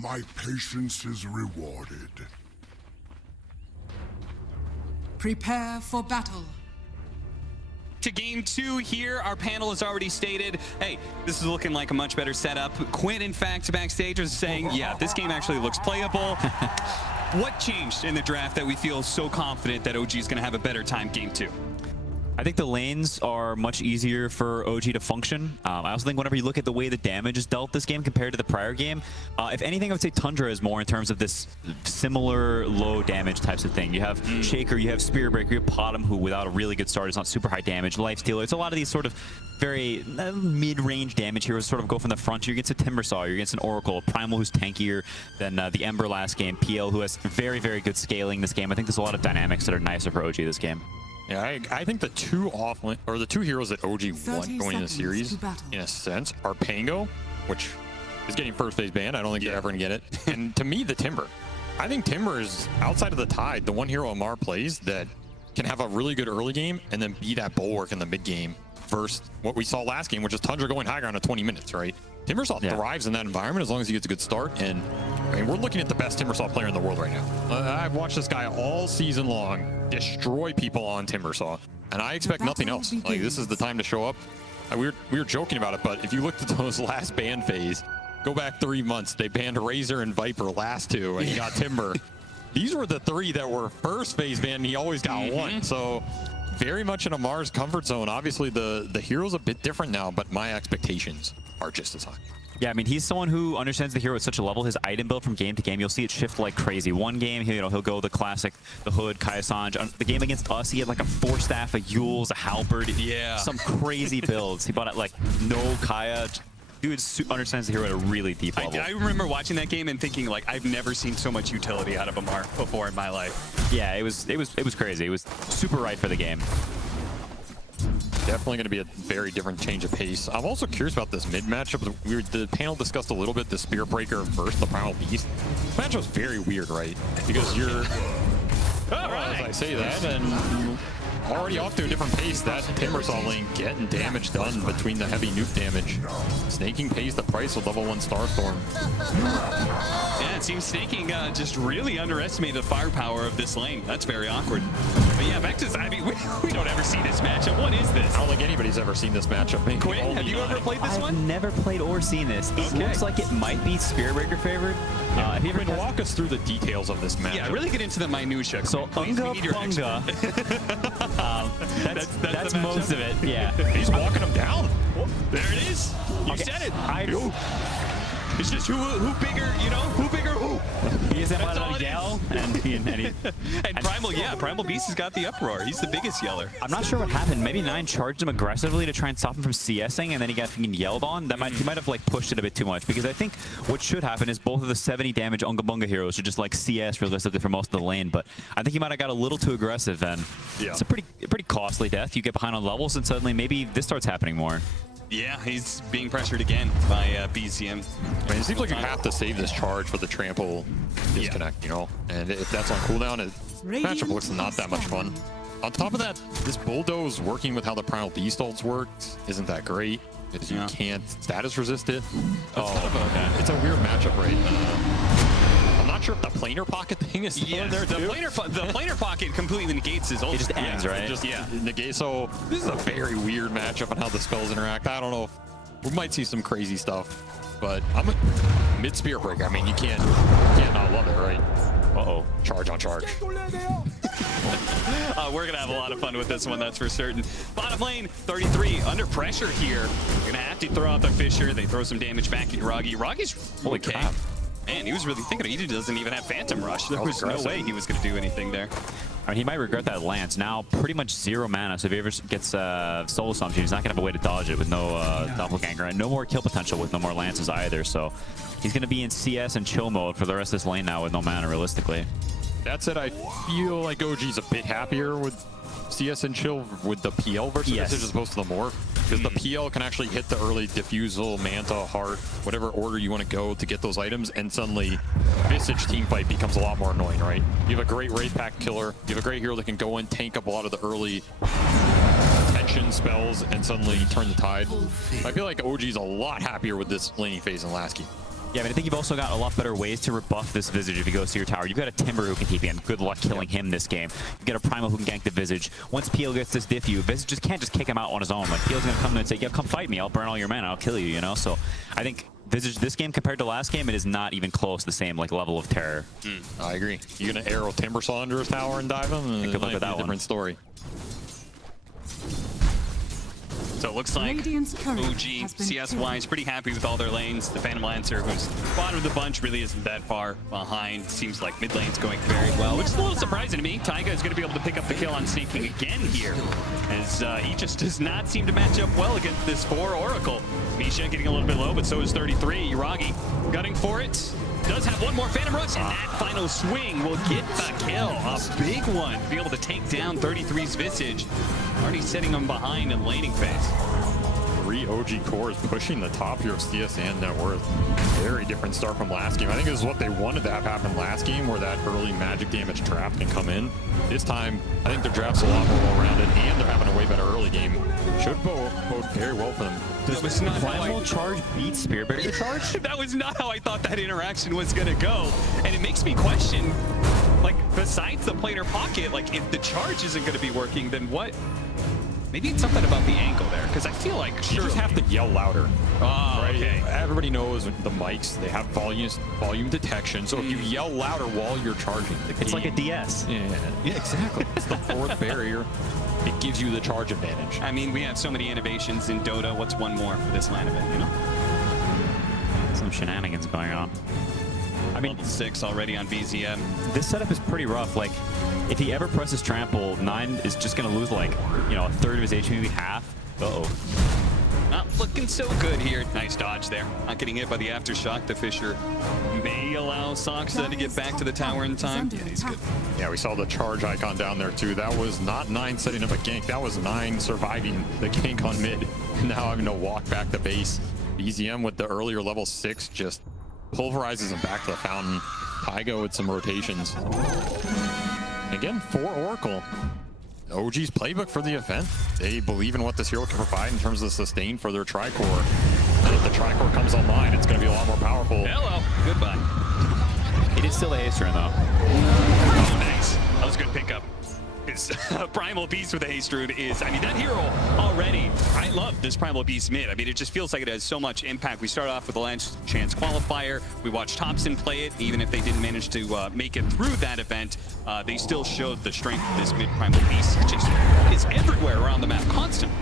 My patience is rewarded. Prepare for battle. To game 2 here, our panel has already stated, hey, this is looking like a much better setup. Quinn, in fact, backstage was saying, yeah, this game actually looks playable. What changed in the draft that we feel so confident that OG is going to have a better time game 2? I think the lanes are much easier for OG to function. I also think whenever you look at the way the damage is dealt this game compared to the prior game, if anything, I would say Tundra is more in terms of this similar low damage types of thing. You have Shaker, you have Spear Breaker, you have Potom, who without a really good start is not super high damage. Life Stealer. It's a lot of these sort of very mid-range damage heroes sort of go from the front. You're against a Timbersaw, you're against an Oracle, Primal who's tankier than the Ember last game, PL who has very, very good scaling this game. I think there's a lot of dynamics that are nicer for OG this game. Yeah, I think the two heroes that OG want going in the series, in a sense, are Pango, which is getting first phase banned. I don't think they're ever gonna get it. And to me, the Timber. I think Timber is, outside of the Tide, the one hero Amar plays that can have a really good early game and then be that bulwark in the mid game versus what we saw last game, which is Tundra going high ground at 20 minutes, right? Timbersaw thrives in that environment as long as he gets a good start. And I mean, we're looking at the best Timbersaw player in the world right now. I've watched this guy all season long destroy people on Timbersaw, and I expect nothing else. Like, this is the time to show up. We were joking about it, but if you looked at those last ban phase, go back 3 months, they banned Razor and Viper last 2, and he got Timber. These were the 3 that were first phase banned, and he always got 1. So very much in Amar's comfort zone. Obviously, the hero's a bit different now, but my expectations are just as high. Yeah, I mean, he's someone who understands the hero at such a level. His item build from game to game, you'll see it shift like crazy. One game, he'll go the classic, the Hood, Kaya Sanj. The game against us, he had like a 4-staff, a Yules, a Halberd. Yeah. Some crazy builds. He bought like no Kaya. Dude understands the hero at a really deep level. I remember watching that game and thinking, like, I've never seen so much utility out of Amar before in my life. Yeah, it was crazy. It was super right for the game. Definitely going to be a very different change of pace. I'm also curious about this mid matchup. The panel discussed a little bit the Spear Breaker versus the Primal Beast. This matchup's very weird, right? Because you're, as I say that, and already off to a different pace. That Timbersaw lane getting damage done between the heavy nuke damage. Snaking pays the price of level 1 Starstorm. Yeah, it seems Snaking just really underestimated the firepower of this lane. That's very awkward. But yeah, back to, I mean, we don't ever see this matchup. What is this? I don't think anybody's ever seen this matchup. Maybe Quinn, have you ever played this one? I've never played or seen this. It looks like it might be Spear Breaker favored. If you ever walk us through the details of this matchup. Yeah, really get into the minutia. So Unga Punga. That's most of it. Yeah. He's walking him down. There it is. You said it. It's just who bigger, you know? Who bigger who? He doesn't want to yell. And Primal, yeah, Primal Beast has got the uproar. He's the biggest yeller. I'm not sure what happened. Maybe Nine charged him aggressively to try and stop him from CSing, and then he got fucking yelled on. He might have like pushed it a bit too much, because I think what should happen is both of the 70 damage Unga Bunga heroes should just like CS realistically for most of the lane, but I think he might have got a little too aggressive, and it's a pretty costly death. You get behind on levels, and suddenly maybe this starts happening more. Yeah, he's being pressured again by BCM. I mean, it seems like you have to save this charge for the trample disconnect, you know? And if that's on cooldown, the matchup looks not that much fun. On top of that, this Bulldoze working with how the Primal Beast ults works isn't that great, because you can't status resist it. It's a weird matchup, right? I'm not sure if the planar pocket thing is still in there too. The planar pocket completely negates his ult. It just ends, right? It just negates. So this is a very weird matchup on how the spells interact. I don't know if we might see some crazy stuff, but I'm a mid Spear Breaker. I mean, you can't not love it, right? Uh-oh. Charge on charge. We're going to have a lot of fun with this one, that's for certain. Bottom lane, 33, under pressure here. You're going to have to throw out the Fissure. They throw some damage back at Roggy. Roggy's holy crap. Man, he was really thinking. He doesn't even have Phantom Rush. There was no way he was going to do anything there. I mean, he might regret that Lance. Now, pretty much 0 mana, so if he ever gets Soul Assumption, he's not going to have a way to dodge it with no Doppelganger, and no more kill potential with no more Lances either, so he's going to be in CS and chill mode for the rest of this lane now with no mana, realistically. That said, I feel like OG's a bit happier with CS and chill with the PL versus this as opposed to the Morph, because the PL can actually hit the early Diffusal, Manta, Heart, whatever order you want to go to get those items, and suddenly Visage teamfight becomes a lot more annoying, right? You have a great raid pack killer, you have a great hero that can go in, tank up a lot of the early tension spells, and suddenly turn the tide. I feel like OG's a lot happier with this laning phase than last game. Yeah, but I think you've also got a lot better ways to rebuff this Visage if he goes to your tower. You've got a Timber who can TP in. Good luck killing him this game. You've got a Primal who can gank the Visage. Once Peel gets this diff you, Visage just can't just kick him out on his own. Like, Peel's going to come in and say, yeah, come fight me. I'll burn all your mana. I'll kill you, you know? So I think Visage this game compared to last game, it is not even close to the same like level of terror. I agree. You're going to arrow Timbersaw under his tower and dive him? Good luck with that one. Different story. So it looks like Radiant's turret OG, has been CS-wise, pretty happy with all their lanes. The Phantom Lancer, who's bottom of the bunch, really isn't that far behind. Seems like mid lane's going very well, which is a little surprising to me. Taiga is going to be able to pick up the kill on sneaking again here, as he just does not seem to match up well against this 4 Oracle. Misha getting a little bit low, but so is 33. Yuragi gunning for it. Does have one more Phantom Rush, and that final swing will get the kill. A big one to be able to take down 33's Visage. Already setting him behind in laning phase. 3 OG cores pushing the top here of CS and net worth. Very different start from last game. I think this is what they wanted to have happen last game, where that early magic damage trap can come in. This time, I think their draft's a lot more well-rounded, and they're having a way better early game. Should bode very well for them. Does Primal charge beat Spearbreaker charge? That was not how I thought that interaction was gonna go. And it makes me question, like, besides the planar pocket, like, if the charge isn't gonna be working, then what? Maybe it's something about the angle there, because I feel like You just have to yell louder. Oh, Right? okay. Everybody knows the mics, they have volume detection, so if you yell louder while you're charging, It's like a DS. Yeah, exactly. It's the fourth barrier. It gives you the charge advantage. I mean, we have so many innovations in Dota. What's one more for this line event, you know? Some shenanigans going on. I mean, Level 6 already on BZM. this setup is pretty rough. Like, if he ever presses trample, 9 is just going to lose, like, you know, a third of his HP, maybe half. Uh-oh. Not looking so good here. Nice dodge there. Not getting hit by the aftershock. The Fisher may allow Sox then to get back to the tower in time. Yeah, he's good. Yeah, we saw the charge icon down there too. That was not 9 setting up a gank. That was 9 surviving the gank on mid. Now having to walk back to base. BZM with the earlier level 6 just pulverizes him back to the fountain. Taiga with some rotations. Again, 4 Oracle. OG's playbook for the event. They believe in what this hero can provide in terms of sustain for their Tricore. And if the Tricore comes online, it's going to be a lot more powerful. Hello. Goodbye. It is still a haste turn, though. Oh, nice. That was a good pickup. His Primal Beast with the Haste Rune is, I mean, that hero already, I love this Primal Beast mid. I mean, it just feels like it has so much impact. We start off with the Last Chance Qualifier. We watched Thompson play it. Even if they didn't manage to make it through that event, they still showed the strength of this mid Primal Beast. It just is everywhere around the map, constantly.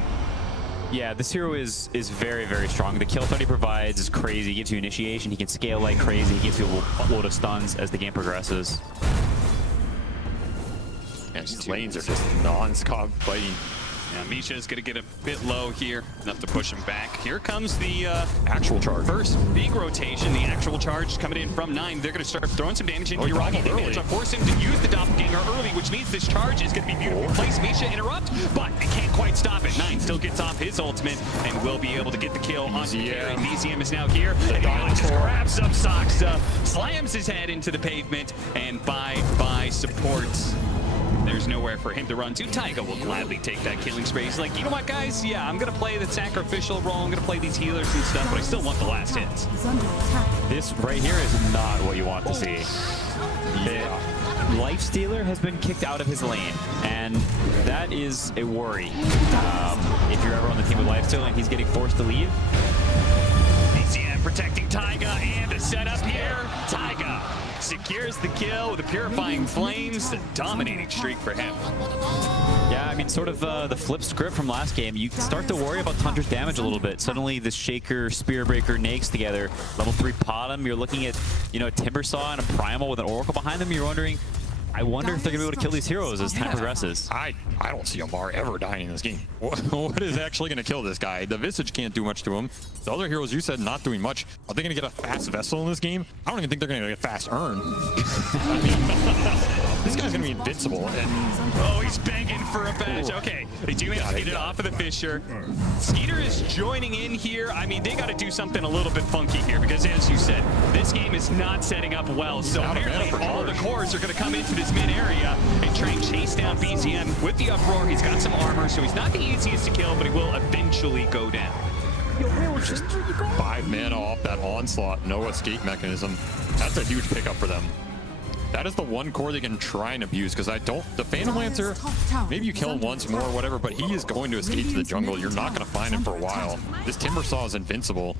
Yeah, this hero is very, very strong. The kill threat he provides is crazy. He gives you initiation. He can scale like crazy. He gives you a load of stuns as the game progresses. And these lanes are just non-stop fighting. Yeah, Misha is going to get a bit low here, enough to push him back. Here comes the Actual charge. first big rotation, the actual charge coming in from 9. They're going to start throwing some damage into Yuragi. They manage to force him to use the Doppelganger early, which means this charge is going to be beautifully placed. Misha interrupt, but it can't quite stop it. 9 still gets off his ultimate and will be able to get the kill on Carry. BZM is now here. And he just grabs up Soxa, slams his head into the pavement, and bye-bye supports. There's nowhere for him to run to. Taiga will gladly take that killing spree. He's like, you know what, guys? Yeah, I'm going to play the sacrificial role. I'm going to play these healers and stuff, but I still want the last hits. This right here is not what you want to see. Lifestealer has been kicked out of his lane, and that is a worry. If you're ever on the team with Lifestealer and he's getting forced to leave. BZM protecting Taiga, and a setup here. Taiga secures the kill with the Purifying Flames. A dominating streak for him. Yeah, I mean, sort of the flip script from last game. You start to worry about Tundra's damage a little bit. Suddenly, the Shaker, Spearbreaker, Nakes together. Level 3 Potom. You're looking at, you know, a Timbersaw and a Primal with an Oracle behind them. You're wondering, I wonder if they're going to be able to kill these heroes as time progresses. I don't see Omar ever dying in this game. What is actually going to kill this guy? The Visage can't do much to him. The other heroes you said not doing much. Are they going to get a fast Vessel in this game? I don't even think they're going to get a fast Urn. I mean, this guy's going to be invincible. And oh, he's begging for a badge. Okay, they do have to get it off of the Fisher. Skeeter is joining in here. I mean, they got to do something a little bit funky here because, as you said, this game is not setting up well. So apparently all the cores are going to come into this mid area and try and chase down BZM with the uproar. He's got some armor, so he's not the easiest to kill, but he will eventually go down. just 5 mana off that onslaught, no escape mechanism. That's a huge pickup for them. That is the one core they can try and abuse, because the Phantom Lancer, maybe you kill him once more or whatever, but he is going to escape to the jungle. You're not going to find him for a while. This Timbersaw is invincible.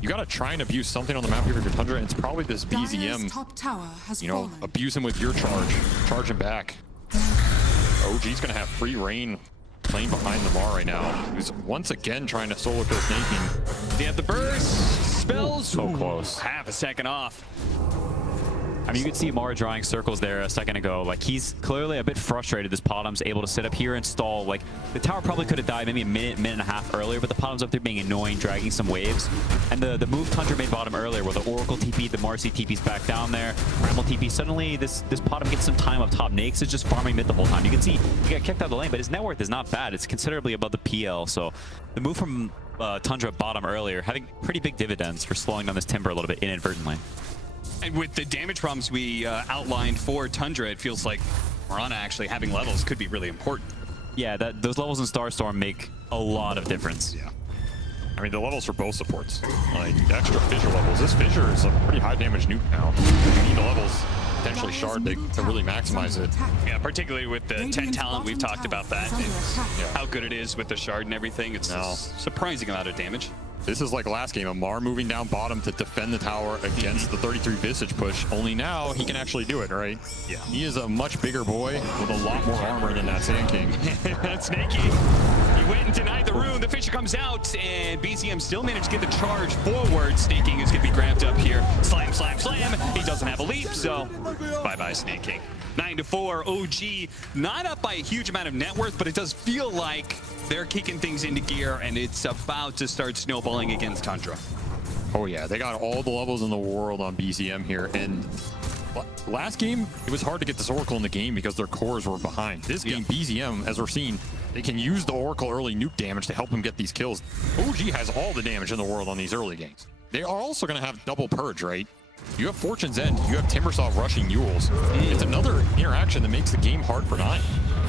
You got to try and abuse something on the map here for Tundra, and it's probably this BZM. You know, abuse him with your charge him back. OG's going to have free reign playing behind the Mar right now. He's once again trying to solo kill Snaking. They have the burst. Spells. So close. Half a second off. I mean, you could see Mara drawing circles there a second ago. Like, he's clearly a bit frustrated. This Podum's able to sit up here and stall. Like, the tower probably could have died maybe a minute and a half earlier, but the Podum's up there being annoying, dragging some waves. And the move Tundra made bottom earlier, where the Oracle TP, the Marcy TP's back down there, Bramble TP, suddenly this Podum gets some time up top. Nakes is just farming mid the whole time. You can see he got kicked out of the lane, but his net worth is not bad. It's considerably above the PL. So the move from Tundra bottom earlier, having pretty big dividends for slowing down this Timber a little bit inadvertently. And with the damage problems we outlined for Tundra, it feels like Mirana actually having levels could be really important. Yeah, those levels in Starstorm make a lot of difference. Yeah. I mean, the levels for both supports, like the extra Fissure levels. This Fissure is a pretty high damage nuke now. You need the levels potentially shard to really maximize it. Yeah, particularly with the 10 talent, we've talked about that. How good it is with the shard and everything. It's a surprising amount of damage. This is like last game, Amar moving down bottom to defend the tower against the 33 Visage push. Only now he can actually do it, right? Yeah. He is a much bigger boy with a lot more armor than that Sand King. That's Snaky. He went and denied the rune. The Fissure comes out, and BZM still managed to get the charge forward. Snaking is going to be grabbed up here. Slam, slam, slam. He doesn't have a leap, so bye-bye, Snaking. 9-4, OG, not up by a huge amount of net worth, but it does feel like they're kicking things into gear, and it's about to start snowballing against Tundra. Oh yeah, they got all the levels in the world on BZM here, and last game, it was hard to get this Oracle in the game because their cores were behind. This game, BZM, as we're seeing, they can use the Oracle early nuke damage to help them get these kills. OG has all the damage in the world on these early games. They are also going to have double purge, right? You have Fortune's End, you have Timbersaw rushing Yules. It's another interaction that makes the game hard for Nine.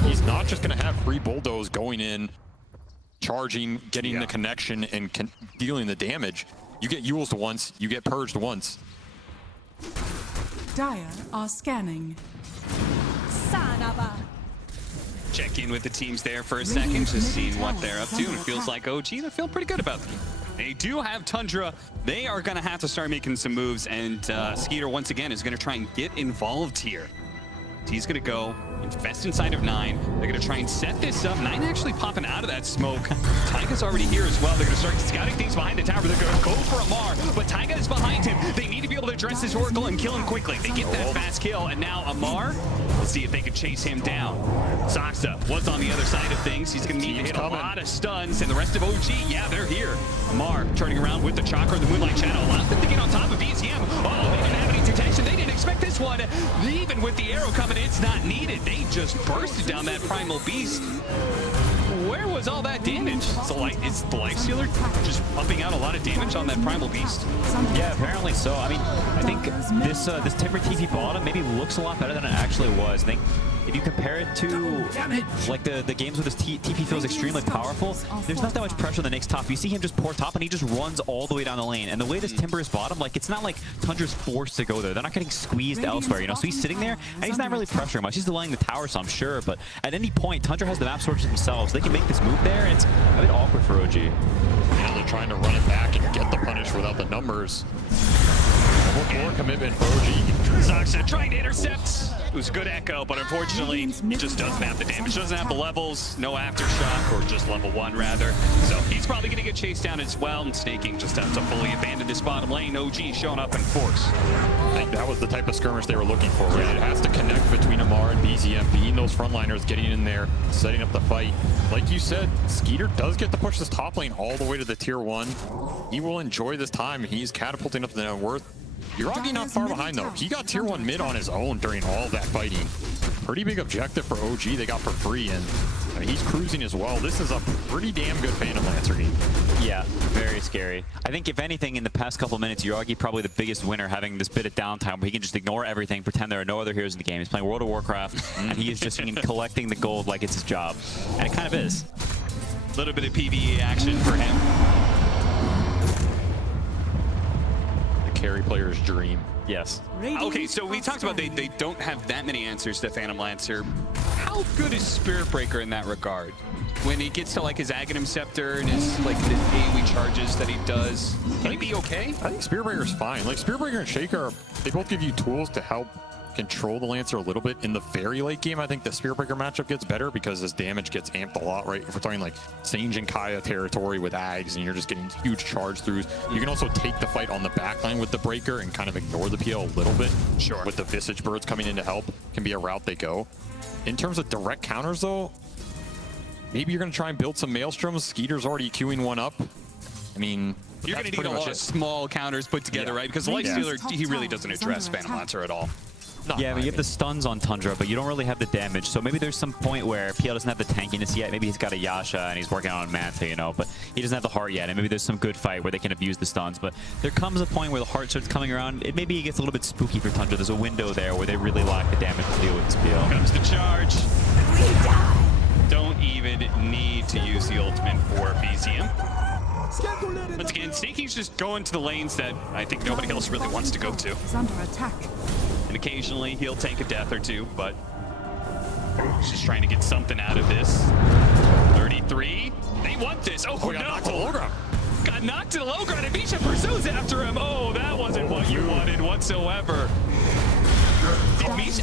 He's not just going to have free bulldoze going in, charging, getting the connection, and dealing the damage. You get Yules once, you get purged once. Dire are scanning. Check in with the teams there for a second, just seeing what they're up to, and it feels like OG, they feel pretty good about them. They do have Tundra. They are going to have to start making some moves, and Skeeter, once again, is going to try and get involved here. He's going to go infest inside of Nine. They're going to try and set this up. Nine actually popping out of that smoke. Taiga's already here as well. They're going to start scouting things behind the tower. They're going to go for Amar, but Taiga is behind him. They need to be able to address this Oracle and kill him quickly. They get that fast kill, and now Amar, let's see if they can chase him down. Saksa was on the other side of things. He's going to need to hit a lot of stuns, and the rest of OG, yeah, they're here. Amar turning around with the Chakra, the Moonlight Shadow, allows them to get on top of BZM. Oh, they didn't have any detection. They didn't expect this one. Even with the arrow coming, it's not needed. They just bursted down that Primal Beast. Where was all that damage? Is the Life Stealer just pumping out a lot of damage on that Primal Beast? Yeah, apparently so. I mean, I think this Timber TP bottom maybe looks a lot better than it actually was. I think if you compare it to like the games where this TP feels extremely powerful, there's not that much pressure on the next top. You see him just pour top, and he just runs all the way down the lane. And the way this Timber is bottom, like, it's not like Tundra's forced to go there. They're not getting squeezed elsewhere, you know? So he's sitting there, and he's not really pressuring much. He's delaying the tower, so I'm sure. But at any point, Tundra has the map sorted themselves. They can make this move there, and it's a bit awkward for OG. Yeah, they're trying to run it back and get the punish without the numbers. More commitment for OG. Saksa trying to intercept. It was a good echo, but unfortunately, it just doesn't have the damage. Doesn't have the levels, no aftershock, or just level 1 rather. So he's probably going to get chased down as well, and Snaking just has to fully abandon this bottom lane. OG showing up in force. I think that was the type of skirmish they were looking for, right? It has to connect between Amar and BZM, being those frontliners, getting in there, setting up the fight. Like you said, Skeeter does get to push this top lane all the way to the tier 1. He will enjoy this time. He's catapulting up the net worth. Yuragi not far behind though. He got tier 1 mid on his own during all of that fighting. Pretty big objective for OG they got for free, and I mean, he's cruising as well. This is a pretty damn good Phantom Lancer game. Yeah, very scary. I think if anything in the past couple minutes, Yuragi probably the biggest winner, having this bit of downtime where he can just ignore everything, pretend there are no other heroes in the game. He's playing World of Warcraft, and he is just collecting the gold like it's his job. And it kind of is. A little bit of PvE action for him. every player's dream. Yes. Okay, so we talked about they don't have that many answers to Phantom Lancer. How good is Spirit Breaker in that regard? When he gets to like his Aghanim Scepter and his like the AoE charges that he does, can he be okay? I think Spirit Breaker's fine. Like Spirit Breaker and Shaker, they both give you tools to help control the Lancer a little bit. In the very late game, I think the Spirit Breaker matchup gets better because his damage gets amped a lot, right? If we're talking like Sange and Kaya territory with Ags and you're just getting huge charge throughs, you can also take the fight on the backline with the Breaker and kind of ignore the PL a little bit. Sure. With the Visage Birds coming in to help, can be a route they go. In terms of direct counters though, maybe you're going to try and build some Maelstroms. Skeeter's already queuing one up. I mean, you're going to need a lot of small counters put together, right? Because Lightstealer, he really doesn't address Phantom Lancer at all. Yeah, but you have the stuns on Tundra, but you don't really have the damage. So maybe there's some point where PL doesn't have the tankiness yet. Maybe he's got a Yasha and he's working on Manta, you know, but he doesn't have the heart yet. And maybe there's some good fight where they can abuse the stuns. But there comes a point where the heart starts coming around. Maybe it gets a little bit spooky for Tundra. There's a window there where they really lack the damage to deal with this PL. Comes the charge. Don't even need to use the ultimate for BZM. Once again, Snaky's just going to the lanes that I think nobody else really wants to go to. Is under attack. And occasionally he'll take a death or two, but he's just trying to get something out of this. 33. They want this. Oh, got knocked to the low ground. Got knocked to the low ground, and Misha pursues after him. Oh, that wasn't what you wanted whatsoever.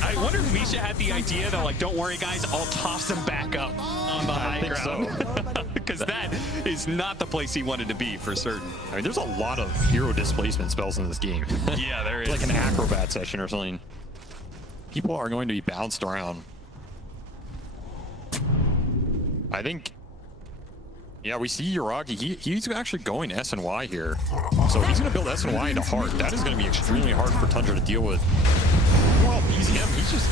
I wonder if Misha had the idea that, like, don't worry, guys, I'll toss him back up on the high ground. Because that is not the place he wanted to be, for certain. I mean, there's a lot of hero displacement spells in this game. Yeah, there is. Like an acrobat session or something. People are going to be bounced around. I think, yeah, we see Yuragi. He's actually going S and Y here. So he's going to build S and Y into Heart. That is going to be extremely hard for Tundra to deal with. Well, BZM, he's just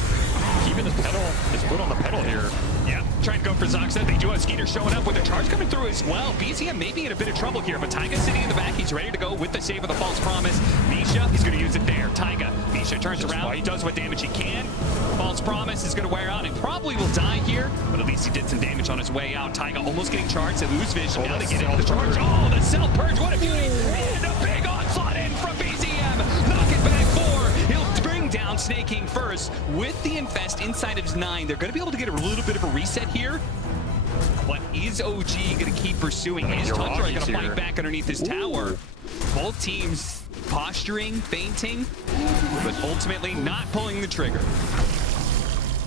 keeping his foot on the pedal here. Yeah, trying to go for Zoxa. They do have Skeeter showing up with a charge coming through as well. BZM may be in a bit of trouble here, but Taiga's sitting in the back. He's ready to go with the save of the False Promise. Misha, he's going to use it there. Taiga, Misha turns around, he does what damage he can. False Promise is going to wear out and probably will die here, but at least he did some damage on his way out. Taiga almost getting charged. They lose vision. Now they get into the charge. Oh, the self-purge. What a beauty. And a big onslaught in from BZM. Knock it back 4. He'll bring down Snake King first with the Infest inside of his 9. They're going to be able to get a little bit of a reset here. But is OG going to keep pursuing? Is Tundra going to fight back underneath this tower? Both teams posturing, feinting, but ultimately not pulling the trigger.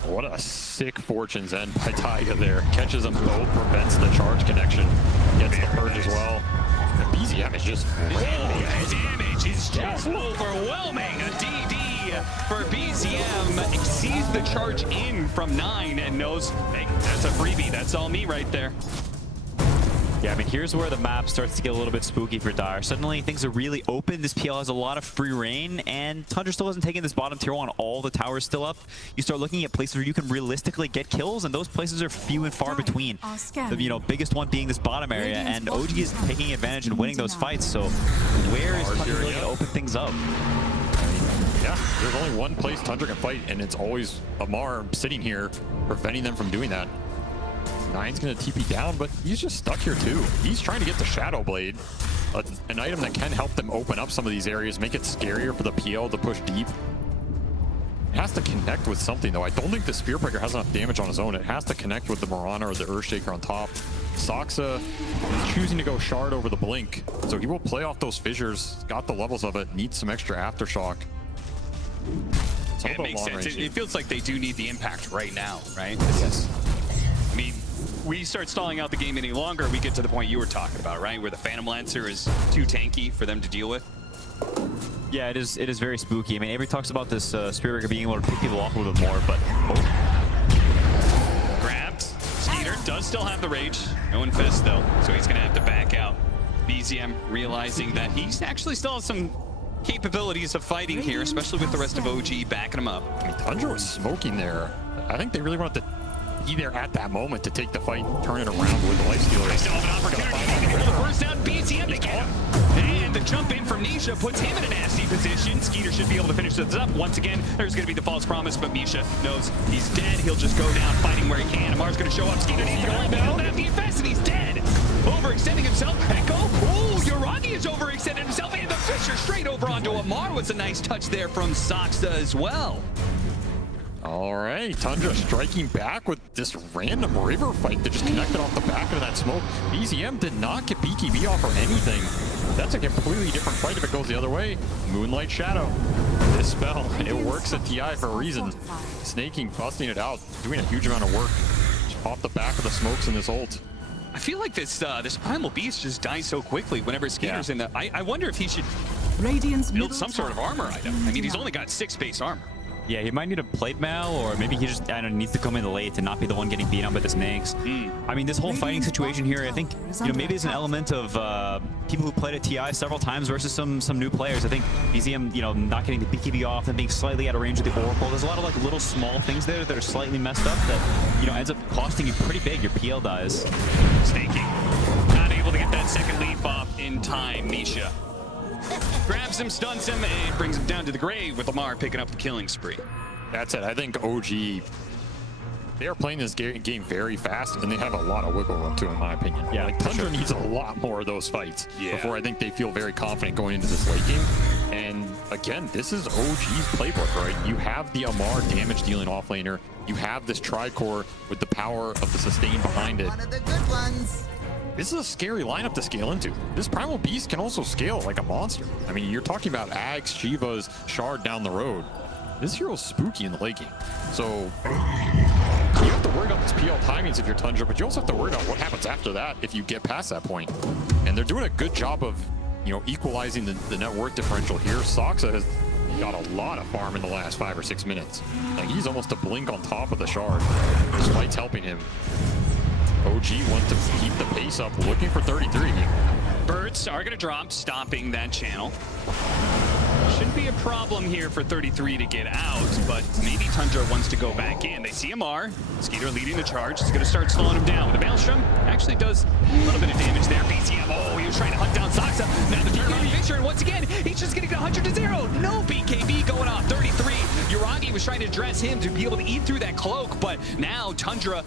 What a sick Fortune's End by Taiga there. Catches them both, prevents the charge connection, gets the purge as well. The BZM is just his damage is just overwhelming. A DD for BZM exceeds the charge in from 9 and knows, hey, that's a freebie. That's all me right there. Yeah, I mean, here's where the map starts to get a little bit spooky for Dire. Suddenly, things are really open. This PL has a lot of free reign, and Tundra still hasn't taken this bottom tier 1. All the towers still up. You start looking at places where you can realistically get kills, and those places are few and far between. The biggest one being this bottom area, and OG is taking advantage and winning those fights. So where is Tundra really going to open things up? Yeah, there's only one place Tundra can fight, and it's always Amar sitting here, preventing them from doing that. 9's going to TP down, but he's just stuck here too. He's trying to get the Shadow Blade, an item that can help them open up some of these areas, make it scarier for the PL to push deep. It has to connect with something though. I don't think the Spear Breaker has enough damage on his own. It has to connect with the Mirana or the Earthshaker on top. Soxa is choosing to go Shard over the Blink, so he will play off those fissures. Got the levels of it, needs some extra Aftershock. Yeah, it makes sense. It feels like they do need the impact right now, right? I mean, we start stalling out the game any longer, we get to the point you were talking about, right? Where the Phantom Lancer is too tanky for them to deal with. Yeah, it is very spooky. I mean, Avery talks about this Spirit Breaker being able to pick people off a little bit more, but... Grabbed. Skeeter does still have the Rage. No Infest, though, so he's going to have to back out. BZM realizing that he's actually still has some capabilities of fighting here, especially with the rest of OG backing him up. I mean, Tundra was smoking there. I think they really wanted to be there at that moment to take the fight, turn it around with the Lifestealer. They still have an opportunity to get the first down. BZM, they get him. And the jump in from Nisha puts him in a nasty position. Skeeter should be able to finish this up. Once again, there's going to be the False Promise, but Misha knows he's dead. He'll just go down fighting where he can. Amar's going to show up. Skeeter needs to go down. Have the Infest, and he's dead. Overextending himself. Echo. Oh, Yuragi is overextending himself, and the Fisher straight over onto Amar. Amar was a nice touch there from Soxa as well. All right, Tundra striking back with this random river fight that just connected off the back of that smoke. BZM did not get BKB off or anything. That's a completely different fight if it goes the other way. Moonlight Shadow. This spell, it works at TI for a reason. Snaking, busting it out, doing a huge amount of work. Just off the back of the smokes in this ult. I feel like this Primal Beast just dies so quickly whenever Skater's in the... I wonder if he should build some sort of armor item. I mean, he's only got 6 base armor. Yeah, he might need a plate mail, or maybe he just, I don't know, needs to come in late to not be the one getting beat up with the snakes. I mean, this whole fighting situation here, I think, you know, maybe it's an element of people who played at TI several times versus some new players. I think BZM, you know, not getting the BKB off and being slightly out of range of the Oracle. There's a lot of like little small things there that are slightly messed up that, you know, ends up costing you pretty big. Your PL dies. Snaking. Not able to get that second leaf off in time, Misha. Grabs him, stuns him, and brings him down to the grave with Amar picking up the killing spree. That's it. I think OG, they are playing this game very fast, and they have a lot of wiggle room too, in my opinion. Yeah, like Tundra needs a lot more of those fights before I think they feel very confident going into this late game. And again, this is OG's playbook, right? You have the Amar damage dealing offlaner. You have this Tricore with the power of the sustain behind it. One of the good ones. This is a scary lineup to scale into. This Primal Beast can also scale like a monster. I mean, you're talking about Ags, Shivas, Shard down the road. This hero's spooky in the late game. So you have to worry about this PL timings if you're Tundra, but you also have to worry about what happens after that if you get past that point. And they're doing a good job of, you know, equalizing the net worth differential here. Soxa has got a lot of farm in the last 5 or 6 minutes. Like, he's almost a blink on top of the Shard. This fight's helping him. OG wants to keep the pace up, looking for 33. Birds are going to drop, stopping that channel. Shouldn't be a problem here for 33 to get out, but maybe Tundra wants to go back in. They see Amar. Skeeter leading the charge. He's going to start slowing him down. With the Maelstrom, actually does a little bit of damage there. BCM, oh, he was trying to hunt down Soxa. Now the BKB picture, and once again, he's just getting 100 to 0. No BKB going off. 33. Uragi was trying to address him to be able to eat through that cloak, but now Tundra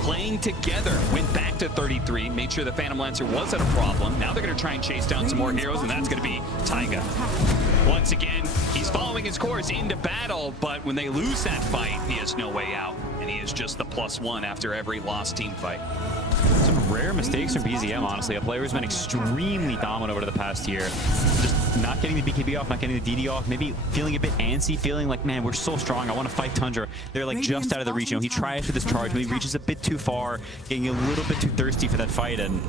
playing together, went back to 33, made sure the Phantom Lancer wasn't a problem. Now they're going to try and chase down some more heroes, and that's going to be Taiga. Once again, he's following his course into battle, but when they lose that fight, he has no way out, and he is just the +1 after every lost team fight. Some rare mistakes from BZM, honestly. A player who's been extremely dominant over the past year. Just not getting the BKB off, not getting the DD off, maybe feeling a bit antsy, feeling like, man, we're so strong, I want to fight Tundra. They're like just out of the reach. You know, he tries for this charge, maybe reaches a bit too far, getting a little bit too thirsty for that fight, and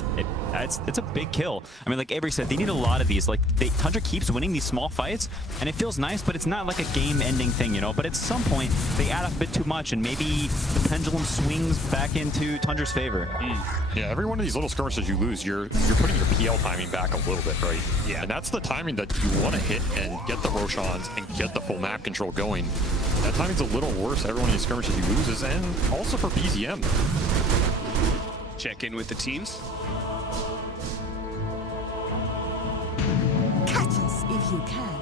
it's a big kill. I mean, like Avery said, they need a lot of these. Like, Tundra keeps winning these small fights, and it feels nice, but it's not like a game-ending thing, you know? But at some point, they add up a bit too much, and maybe the pendulum swings back into Tundra's favor. Yeah, every one of these little skirmishes you lose, you're putting your PL timing back a little bit, right? Yeah. And that's the timing that you want to hit and get the Roshans and get the full map control going. That timing's a little worse every one of these skirmishes he loses, and also for BZM. Check in with the teams. Catch us if you can.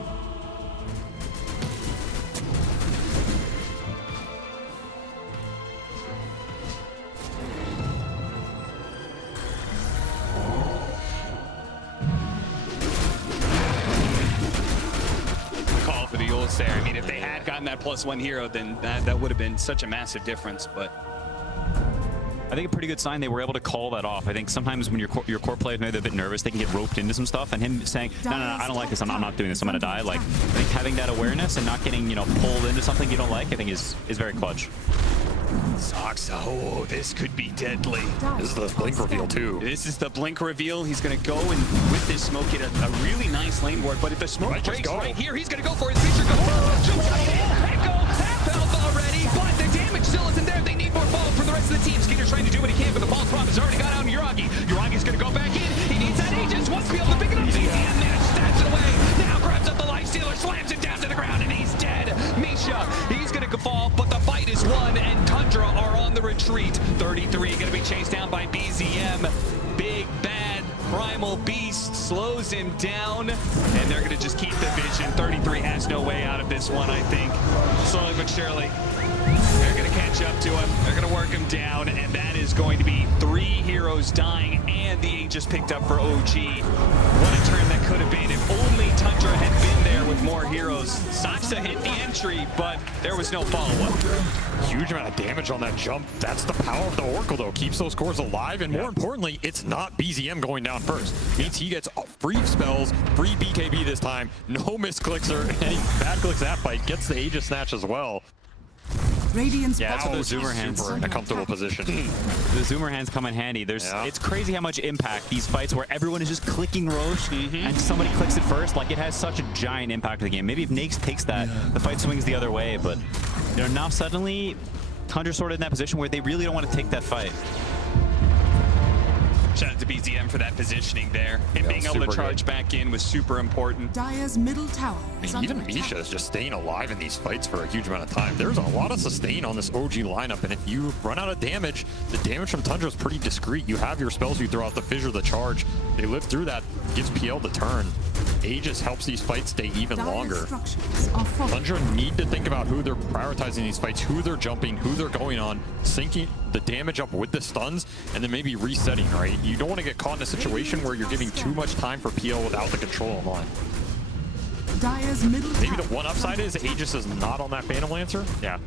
Call for the Yules there. I mean, if they had gotten that +1 hero, then that would have been such a massive difference, but I think a pretty good sign they were able to call that off. I think sometimes when your core players maybe they're a bit nervous, they can get roped into some stuff, and him saying, no, I don't like this, I'm not doing this, I'm gonna die. Like, I think having that awareness and not getting, you know, pulled into something you don't like, I think is very clutch. Soxa, oh, this could be deadly. This is the blink reveal too. This is the blink reveal. He's going to go and with this smoke get a really nice lane ward, but if the smoke breaks right here, he's going to go for his feature. Jumps right in and go half health already, but the damage still isn't there. They need more follow from the rest of the team. Skeeter's trying to do what he can, but the false prop has already got out on Uragi. Uragi's going to go back in. He needs that Aegis. Wants to be able to pick it up. BZM there, stabs it away. Now grabs up the Lifestealer, slams it down to the ground, and he's dead. Misha, he's going to fall, but the fight is won, and Tundra are on the retreat. 33 going to be chased down by BZM. Big bad Primal Beast slows him down, and they're going to just keep the vision. 33 has no way out of this one, I think. Slowly but surely, they're going to catch up to him. They're going to work him down, and that is going to be 3 heroes dying, and the Aegis picked up for OG. What a turn that could have been if only Tundra had been there with more more heroes. Saksa hit the entry, but there was no follow-up. Huge amount of damage on that jump. That's the power of the Oracle, though. Keeps those cores alive, and more importantly, it's not BZM going down first. Means he gets free spells, free BKB this time, no misclicks or any bad clicks that fight. Gets the Aegis Snatch as well. Radiant's Yeah, that's what those bottom zoomer hands Super in a comfortable position. The zoomer hands come in handy. It's crazy how much impact these fights where everyone is just clicking Roche and somebody clicks it first. Like, it has such a giant impact to the game. Maybe if Nakes takes that, the fight swings the other way. But you know, now suddenly Tundra's sort of in that position where they really don't want to take that fight. Shout out to BZM for that positioning there. And being able to charge back in was super important. Dire's middle tower is under Even attack. Misha is just staying alive in these fights for a huge amount of time. There's a lot of sustain on this OG lineup, and if you run out of damage, the damage from Tundra is pretty discreet. You have your spells, you throw out the fissure, the charge. They live through that, gives PL the turn. Aegis helps these fights stay even Dire's longer. structures are falling. Tundra need to think about who they're prioritizing these fights, who they're jumping, who they're going on, syncing the damage up with the stuns, and then maybe resetting, right? You don't want to get caught in a situation where you're giving too much time for PL without the control online. Dire's middle Maybe tower the one upside is Aegis is not on that Phantom Lancer. Yeah.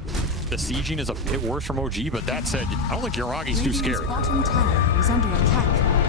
The sieging is a bit worse from OG, but that said, I don't think Yuragi's too Radiant's scary. bottom tower is under attack.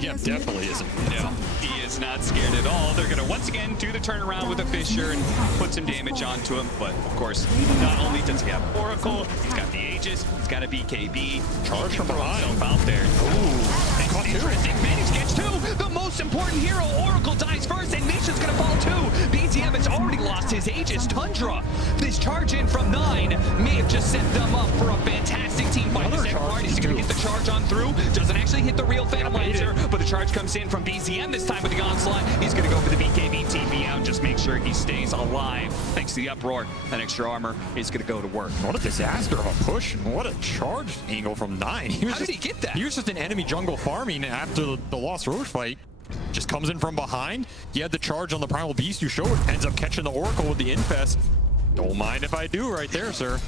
Yeah, definitely isn't. No, he is not scared at all. They're going to once again do the turnaround with a Fissure and put some damage onto him. But of course, not only does he have Oracle, he's got the Aegis, he's got a BKB. Charge from behind. Himself out there. Ooh, and interesting. Manage gets two. The most important hero, Oracle, dies first, and Misha's going to fall too. BZM has already lost his Aegis. Tundra, this charge in from 9 may have just set them up for a fantastic team fight. The second part is going to get the charge on through. Doesn't actually hit the real Phantom Lancer, but the charge comes in from BZM this time with the onslaught. He's going to go for the BKB TP out, just make sure he stays alive. Thanks to the uproar, that extra armor is going to go to work. What a disaster of a push, and what a charge angle from 9. How did he get that? He was just an enemy jungle farming after the Lost Roche fight. Just comes in from behind. He had the charge on the Primal Beast you showed, ends up catching the Oracle with the Infest. Don't mind if I do right there, sir.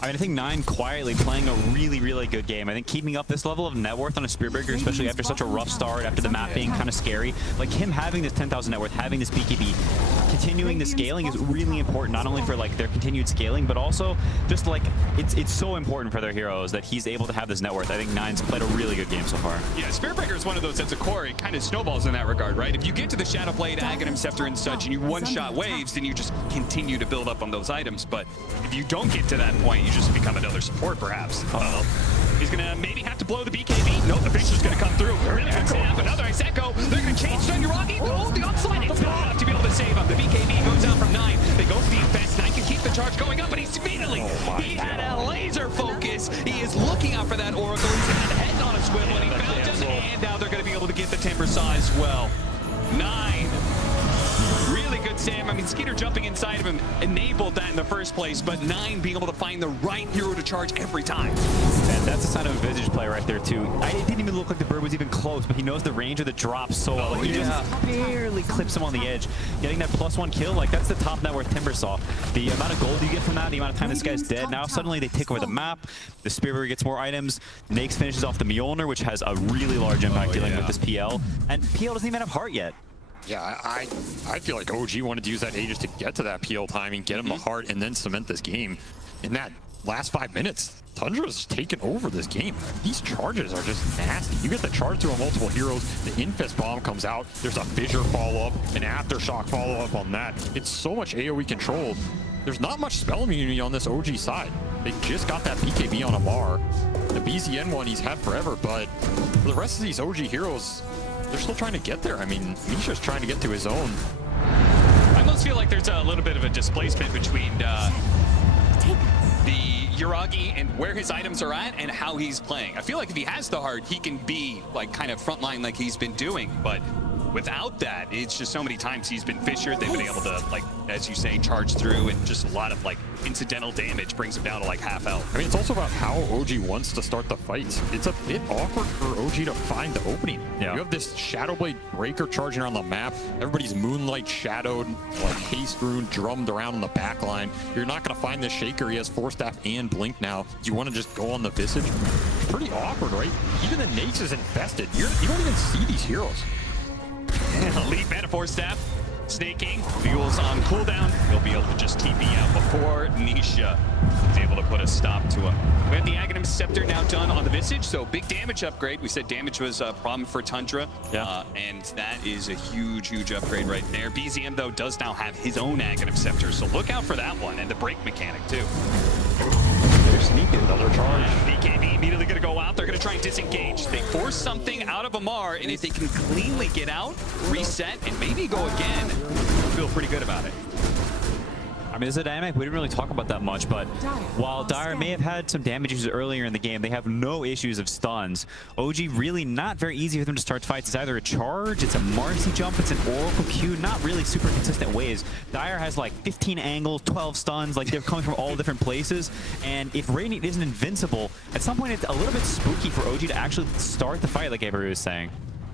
I mean, I think 9 quietly playing a really, really good game. I think keeping up this level of net worth on a Spearbreaker, especially after such a rough start, after the map being kind of scary, like him having this 10,000 net worth, having this BKB, continuing the scaling is really important, not only for like their continued scaling, but also just like it's so important for their heroes that he's able to have this net worth. I think 9's played a really good game so far. Yeah, Spearbreaker is one of those that's a core. It kind of snowballs in that regard, right? If you get to the Shadow Blade, Aghanim Scepter and such, and you one-shot waves, then you just continue to build up on those items. But if you don't get to that point, you just become another support, perhaps. He's gonna maybe have to blow the BKB. No, the Fisher's gonna come through. Really good snap. Another Ice Echo. They're gonna change Stun Yuragi. Oh, the onslaught. It's not enough to be able to save him. The BKB goes out from 9. They go for the Infest. 9 can keep the charge going up, but he's speedily. He had a laser focus. He is looking out for that Oracle. He's got a head on a swivel, and he found him. And now they're gonna be able to get the Timber Saw as well. 9. Really good Sam. I mean, Skeeter jumping inside of him enabled that in the first place, but 9 being able to find the right hero to charge every time. And that's a sign of a Visage play right there, too. It didn't even look like the bird was even close, but he knows the range of the drop so well. Like, he just barely clips him on the edge. Getting that +1 kill, like, that's the top net worth Timber Saw. The amount of gold you get from that, the amount of time this guy's dead. Now, suddenly, they take over the map. The Spearbreaker gets more items. Nakes finishes off the Mjolnir, which has a really large impact dealing with this PL. And PL doesn't even have heart yet. Yeah, I feel like OG wanted to use that Aegis to get to that PL timing, get him the heart, and then cement this game. In that last 5 minutes, Tundra's taken over this game. These charges are just nasty. You get the charge through on multiple heroes, the Infest Bomb comes out, there's a Fissure follow-up, an Aftershock follow-up on that. It's so much AoE control. There's not much spell immunity on this OG side. They just got that BKB on Amar. The BZN one he's had forever, but for the rest of these OG heroes, they're still trying to get there. I mean, Misha's trying to get to his own. I almost feel like there's a little bit of a displacement between the Yuragi and where his items are at and how he's playing. I feel like if he has the heart, he can be like kind of frontline like he's been doing, but without that, it's just so many times he's been fissured. They've been able to, like, as you say, charge through, and just a lot of like incidental damage brings him down to like half health. I mean, it's also about how OG wants to start the fights. It's a bit awkward for OG to find the opening. Yeah. You have this Shadowblade Breaker charging around the map. Everybody's Moonlight shadowed, like haste rune drummed around on the back line. You're not going to find this Shaker. He has Force Staff and Blink now. You want to just go on the Visage? Pretty awkward, right? Even the Nace is infested. You don't even see these heroes. Elite Metaphor Staff. Snaking, fuels on cooldown. He'll be able to just TP out before Nisha is able to put a stop to him. We have the Aghanim Scepter now done on the Visage, so big damage upgrade. We said damage was a problem for Tundra, and that is a huge, huge upgrade right there. BZM, though, does now have his own Aghanim Scepter, so look out for that one, and the break mechanic, too. They're sneaking. Another charge. BKB immediately going to go out. They're going to try and disengage. They force something out of Amar, and if they can cleanly get out, reset, and maybe go again, feel pretty good about it. I mean, this is a dynamic we didn't really talk about that much, but while Dire may have had some damage issues earlier in the game, they have no issues of stuns. OG really not very easy for them to start fights. It's either a charge, it's a Marcy jump, it's an Oracle Q, not really super consistent ways. Dire has like 15 angles, 12 stuns, like they're coming from all different places. And if Radiant isn't invincible, at some point it's a little bit spooky for OG to actually start the fight, like Avery was saying.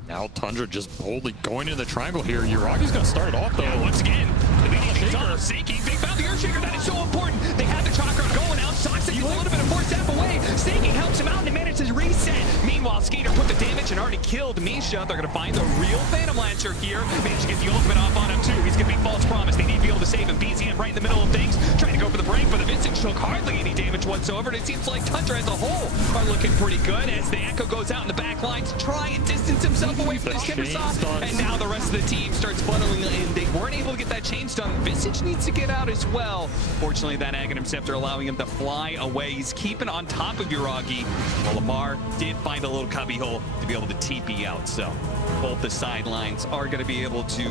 Now Tundra just boldly going into the triangle here. Uragi's going to start it off, though. Yeah, once again, the Snaking, they found the Earthshaker. That is so important. They have the chakra going out. Toxic, a little bit of force step away. Snaking helps him out, and they manage to reset. Meanwhile, Skater put the damage and already killed Misha. They're going to find the real Phantom Lancer here. Managed to get the ultimate off on him, too. He's going to be false promise. They need to be able to save him. BZM right in the middle of things, trying to go for the break, but the Vincent took hardly any damage whatsoever. And it seems like Tundra as a whole are looking pretty good as the Echo goes out in the back line to try and distance himself away from this Timbersaw. And now the rest of the team starts funneling in. They weren't able to get that chain stun. Visage needs to get out as well. Fortunately, that Aghanim Scepter allowing him to fly away. He's keeping on top of Uragi. While Lamar did find a little cubby hole to be able to TP out. So both the sidelines are going to be able to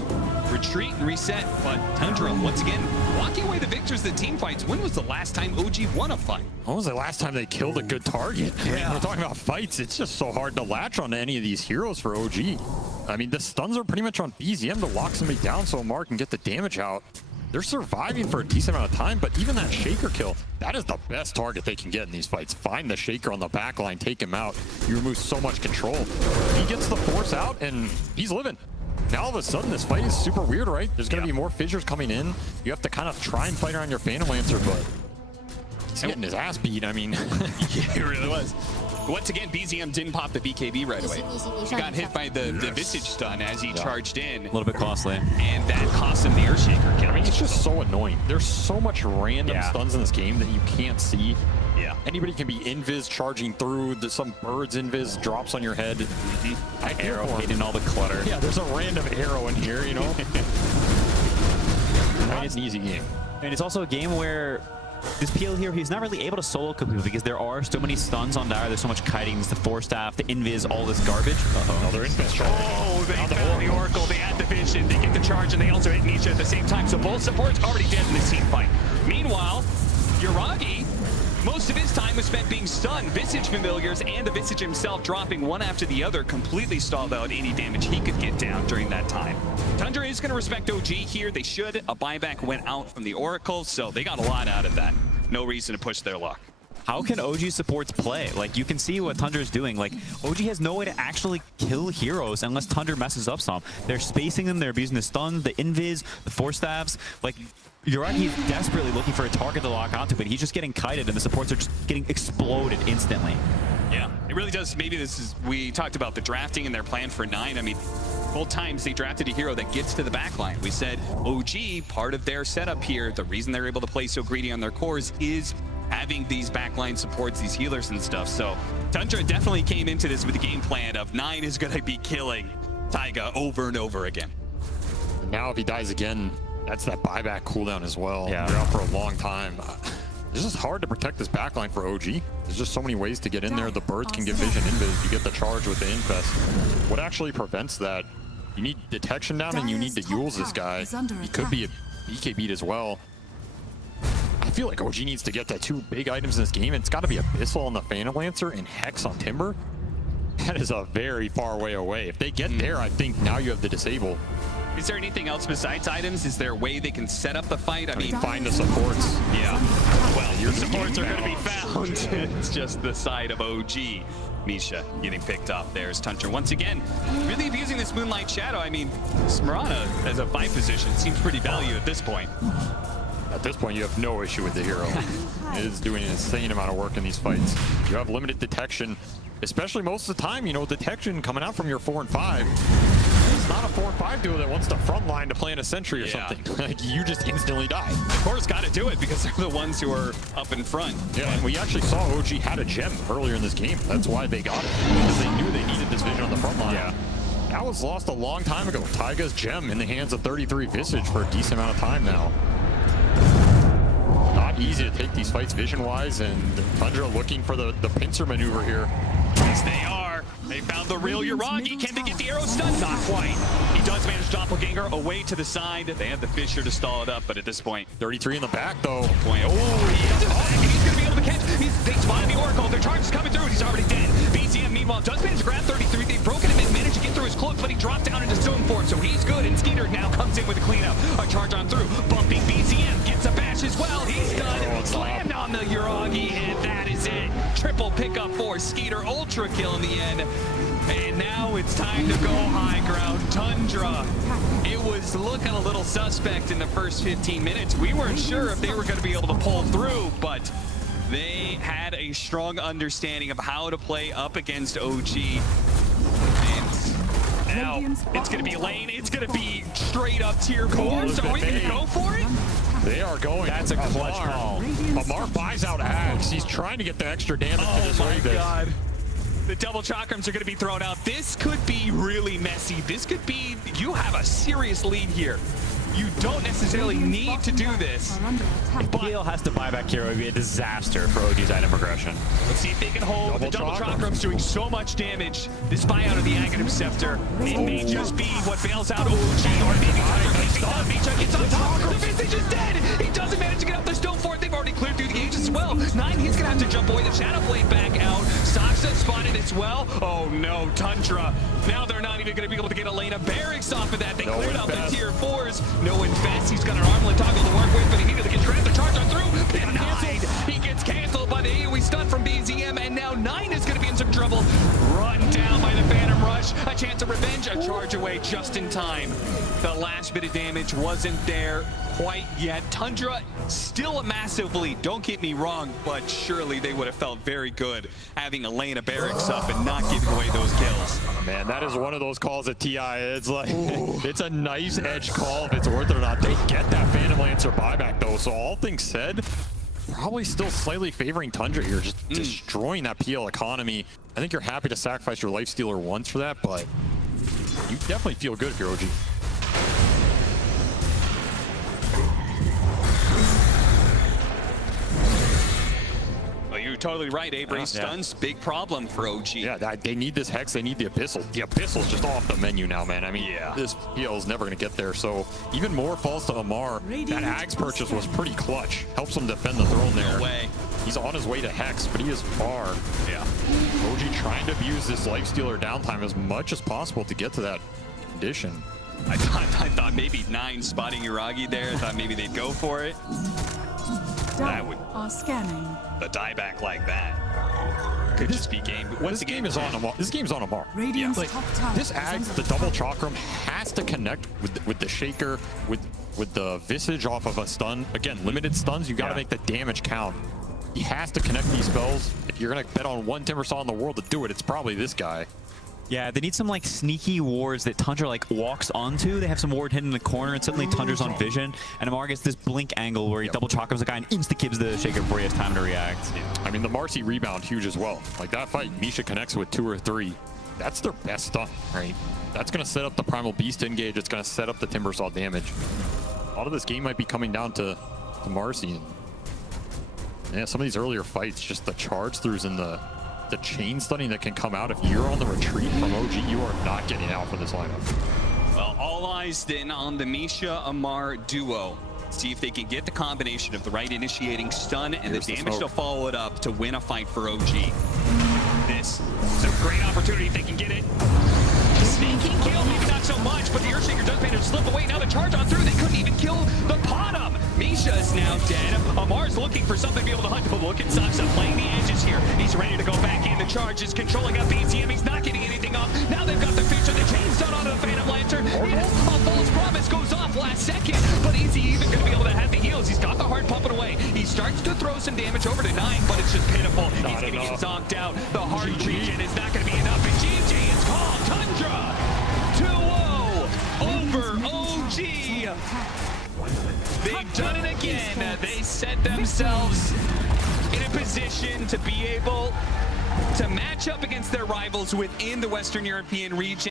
retreat and reset. But Tundra, once again, walking away the victors of the team fights. When was the last time OG won a fight? When was the last time they killed a good target? I mean, we're talking about fights. It's just so hard to latch onto any of these heroes for OG. I mean, the stuns are pretty much on BZM to lock somebody down so Mark can get the damage out. They're surviving for a decent amount of time, but even that Shaker kill, that is the best target they can get in these fights. Find the Shaker on the back line, take him out. You remove so much control. He gets the force out, and he's living. Now all of a sudden, this fight is super weird, right? There's going to be more fissures coming in. You have to kind of try and fight around your Phantom Lancer, but he's getting his ass beat. I mean, yeah, it really was. Once again, BZM didn't pop the BKB right away. He got hit by the Visage stun as he charged in. A little bit costly. And that cost him the Earthshaker kill. I mean, it's just so annoying. There's so much random stuns in this game that you can't see. Yeah. Anybody can be invis charging through. Some bird's invis drops on your head. Arrow hitting all the clutter. Yeah, there's a random arrow in here, you know? It's an easy game. And it's also a game where this PL here, he's not really able to solo completely because there are so many stuns on Dire. There's so much kitings, the Force Staff, the invis, all this garbage. Another invis charge. Oh, they found the Oracle. They had the vision. They get the charge, and they also hit Nisha at the same time. So both supports already dead in this team fight. Meanwhile, Uragi, most of his time was spent being stunned. Visage familiars and the Visage himself dropping one after the other, completely stalled out any damage he could get down during that time. Tundra is going to respect OG here. They should. A buyback went out from the Oracle, so they got a lot out of that. No reason to push their luck. How can OG supports play? Like, you can see what Tundra is doing. Like, OG has no way to actually kill heroes unless Tundra messes up some. They're spacing them, they're abusing the stuns, the invis, the force staffs. Like, Uragi is desperately looking for a target to lock onto, but he's just getting kited, and the supports are just getting exploded instantly. Yeah, it really does. Maybe this is, we talked about the drafting and their plan for 9. I mean, both times they drafted a hero that gets to the backline. We said OG, part of their setup here, the reason they're able to play so greedy on their cores is having these backline supports, these healers and stuff. So Tundra definitely came into this with the game plan of 9 is going to be killing Taiga over and over again. Now if he dies again, that's that buyback cooldown as well. Yeah. You're out for a long time. It's just hard to protect this backline for OG. There's just so many ways to get in there. The birds can get vision invis. You get the charge with the infest. What actually prevents that? You need detection down, and you need to use this guy. He could be a BK beat as well. I feel like OG needs to get that 2 big items in this game. It's got to be Abyssal on the Phantom Lancer and Hex on Timber. That is a very far way away. If they get there, I think now you have the disable. Is there anything else besides items? Is there a way they can set up the fight? I mean, find the supports. Yeah. Well, your supports are going to be found. It's just the side of OG. Misha getting picked up. There's Tundra once again, really abusing this Moonlight Shadow. I mean, Smarana as a fight position seems pretty valued at this point. At this point, you have no issue with the hero. It is doing an insane amount of work in these fights. You have limited detection, especially most of the time, you know, detection coming out from your 4 and 5. It's not a 4 and 5 lifestealer that wants the front line to plant a sentry or something. Like, you just instantly die. Of course, got to do it because they're the ones who are up in front. Yeah, and we actually saw OG had a gem earlier in this game. That's why they got it, because they knew they needed this vision on the front line. Yeah. That was lost a long time ago. Taiga's gem in the hands of 33 Visage for a decent amount of time now. Not easy to take these fights vision-wise, and Tundra looking for the pincer maneuver here. Yes, they are. They found the real Yuragi. Can they get the arrow stun? Not quite. He does manage Doppelganger away to the side. They have the Fisher to stall it up, but at this point, 33 in the back, though. Oh, he is in the back, and he's going to be able to catch. They spotted the Oracle. Their charge is coming through, and he's already dead. BZM, meanwhile, does manage to grab 33. They've broken him and managed to get through his cloak, but he dropped down into stone form, so he's good. And Skeeter now comes in with a cleanup. A charge on through. Bumping BZM. Gets a bash as well. He's done. Slammed on the Yuragi, and that is it. Triple pickup for Skeeter. Ultra kill in the end. And now it's time to go high ground. Tundra. It was looking a little suspect in the first 15 minutes. We weren't sure if they were going to be able to pull through, but they had a strong understanding of how to play up against OG. And now it's going to be lane. It's going to be straight up tier 4s. Are we going to go for it? They are going. That's a clutch call. Amar buys out Axe. He's trying to get the extra damage to this wave. Oh my god. The double chakrams are going to be thrown out. This could be really messy. This could be, you have a serious lead here. You don't necessarily need to do this. If Peel has to buy back here, it would be a disaster for OG's item progression. Let's see if they can hold. The double chakrams doing so much damage. This buy out of the Aghanim Scepter, it may just be what bails out OG, or maybe Misha gets on top. The Visage is dead. He doesn't manage to get up the stone fort. They've already cleared through the gauge as well. 9, he's gonna have to jump away. The Shadow Blade back out. Saksa spotted as well. Oh no, Tundra. Now they're not even gonna be able to get a lane of barracks off of that. They cleared out the tier 4s. No invest. He's got an armlet toggle to work with, but he needed to get trapped. The charge on through. Denied. He gets canceled by the AoE stun from BZM, and now 9 is going to be in some trouble. Run down by the Phantom Rush. A chance of revenge. A charge away just in time. The last bit of damage wasn't there quite yet. Tundra still a massive lead. Don't get me wrong, but surely they would have felt very good having a lane of barracks up and not giving away those kills. Man, that is one of those calls at TI. It's like, it's a nice edge call if it's worth it or not. They get that Phantom Lancer buyback though, so all things said, probably still slightly favoring Tundra here, just destroying that PL economy. I think you're happy to sacrifice your Lifestealer once for that, but you definitely feel good if you're OG. You're totally right, Avery. Stuns, big problem for OG. Yeah, they need this Hex, they need the Abyssal. The Abyssal's just off the menu now, man. I mean, this PL is never going to get there, so even more falls to Amar. That Axe purchase was pretty clutch. Helps him defend the throne there. No way. He's on his way to Hex, but he is far. Yeah. OG trying to abuse this Lifestealer downtime as much as possible to get to that condition. I thought maybe 9 spotting Yuragi there. I thought maybe they'd go for it. That would scanning. The dieback like that could just be game. This game is on Amar. This game's on Amar. Like, this Axe, the double chakram has to connect with the shaker, with the Visage off of a stun. Again, limited stuns. You got to make the damage count. He has to connect these spells. If you're gonna bet on one Timbersaw in the world to do it, it's probably this guy. Yeah, they need some like sneaky wards that Tundra like walks onto. They have some ward hidden in the corner, and suddenly Tundra's on vision, and Amar gets this blink angle where he double chakrams the guy and insta-kibs the shaker before he has time to react. I mean, the Marcy rebound huge as well. Like that fight, Misha connects with 2 or 3. That's their best stun, right? That's gonna set up the Primal Beast engage. It's gonna set up the Timbersaw damage. A lot of this game might be coming down to Marcy. And yeah, some of these earlier fights, just the charge throughs and the chain stunning that can come out. If you're on the retreat from OG, you are not getting out for this lineup. Well, all eyes then on the Misha Amar duo. See if they can get the combination of the right initiating stun and the damage to follow it up to win a fight for OG. This is a great opportunity if they can get it. Sneaking kill, maybe not so much, but the Earthshaker does manage to slip away. Now the charge on through, they couldn't even kill the bottom. Misha is now dead. Amar's looking for something to be able to hunt, but look at Saksa playing the edges here. He's ready to go back in. The charge is controlling up BTM. He's not getting anything off. Now they've got the feature. The chain stun onto the Phantom Lantern. Yes, a false promise goes off last second, but is he even going to be able to have the heals? He's got the heart pumping away. He starts to throw some damage over to 9, but it's just pitiful. He's going to get zonked out. The heart regen is not going to be enough, and GG is called. Tundra 2-0 over again, they set themselves in a position to be able to match up against their rivals within the Western European region.